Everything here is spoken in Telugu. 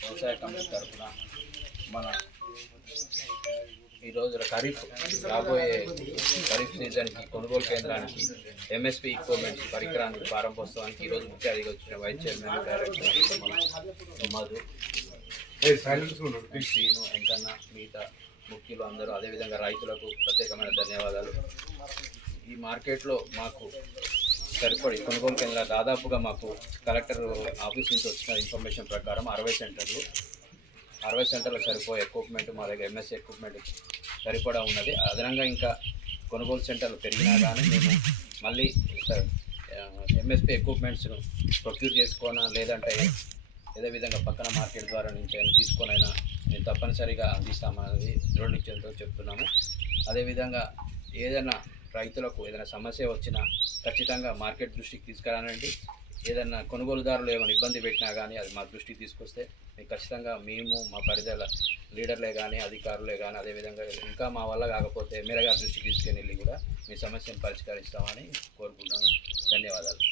వ్యవసాయ కమిటీ తరఫున మన ఈరోజు రాబోయే ఖరీఫ్ సీజన్కి కొనుగోలు కేంద్రానికి ఎంఎస్పి ఈక్విప్మెంట్స్ పరికరానికి ప్రారంభోత్సవానికి ఈరోజు ముఖ్య అతిథిగా వచ్చిన vice chairman director Madhu Srinu Enkanna మిగతా ముఖ్యులు అందరూ, అదేవిధంగా రైతులకు ప్రత్యేకమైన ధన్యవాదాలు. ఈ మార్కెట్లో మాకు సరిపడి కొనుగోలు కేంద్రాలు దాదాపుగా మాకు కలెక్టర్ ఆఫీస్ నుంచి వచ్చిన ఇన్ఫర్మేషన్ ప్రకారం 60 సెంటర్లు సరిపోయే ఎక్విప్మెంట్ మా దగ్గర ఎంఎస్సి ఎక్విప్మెంట్ సరిపడా ఉన్నది. అదనంగా ఇంకా కొనుగోలు సెంటర్లు పెరిగినా కానీ మేము మళ్ళీ ఎంఎస్పి ఎక్విప్మెంట్స్ను ప్రొక్యూర్ చేసుకోనా లేదంటే ఏదో విధంగా పక్కన మార్కెట్ ద్వారా నుంచి అయినా తీసుకొనైనా మేము తప్పనిసరిగా అందిస్తామన్నది దృఢ నిశ్చయంతో చెప్తున్నాము. అదేవిధంగా ఏదైనా రైతులకు ఏదైనా సమస్య వచ్చినా ఖచ్చితంగా మార్కెట్ దృష్టికి తీసుకురానండి. ఏదైనా కొనుగోలుదారులు ఏమైనా ఇబ్బంది పెట్టినా కానీ అది మా దృష్టికి తీసుకొస్తే మీకు ఖచ్చితంగా మేము మా పరిధిల లీడర్లే కానీ అధికారులే కానీ అదేవిధంగా ఇంకా మా వల్ల కాకపోతే ఎమ్మెల్యే గారి దృష్టికి తీసుకెళ్ళి కూడా మీ సమస్యను పరిష్కరిస్తామని కోరుకుంటున్నాను. ధన్యవాదాలు.